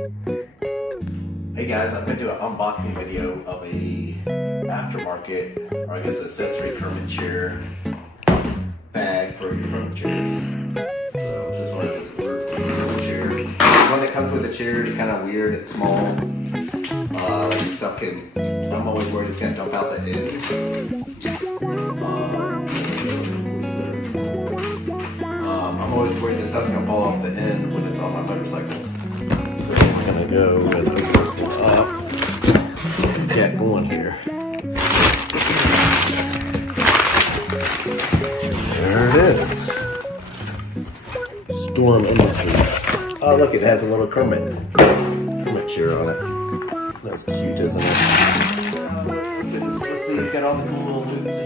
Hey guys, I'm going to do an unboxing video of a aftermarket, or I guess accessory Kermit chair bag for your Kermit chairs. So just wanted to order the chair. The one that comes with the chair is kind of weird. It's small. Stuff can. I'm always worried it's going to jump out the end. I'm always worried this stuff's going to fall off the end when it's on my motorcycle. So I'm going to go and open this one up. Get going here. There it is. Storm Industries. Oh look, it has a little Kermit chair on it. That's cute, isn't it? Let's see, it's got all the cool little loops.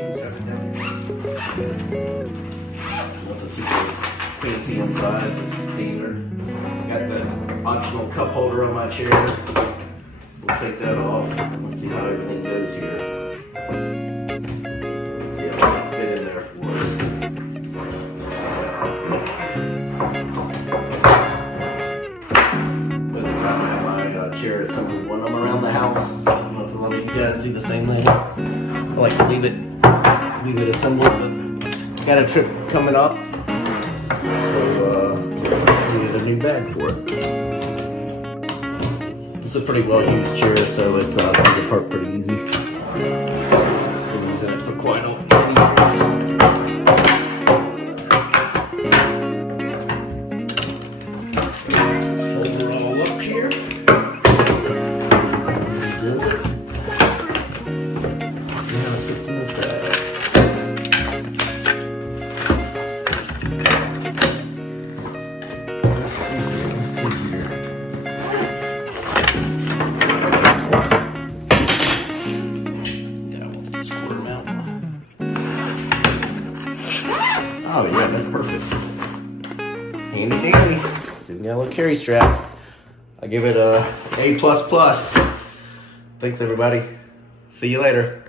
Nothing too fancy inside, just standard. Got the optional cup holder on my chair. So we'll take that off. Let's see how everything goes here. See how it fit in there for us. Chair assembled when I'm around the house. I don't know if a lot of you guys do the same thing. I like to leave it assembled, but got a trip coming up, so I needed a new bag for it. It's a pretty well used chair, so it's comes apart pretty easy. Been using it for quite a many years. Let's fold it all up here. Oh yeah, that's perfect. Handy dandy. So we got a little carry strap. I give it a A++. Thanks everybody. See you later.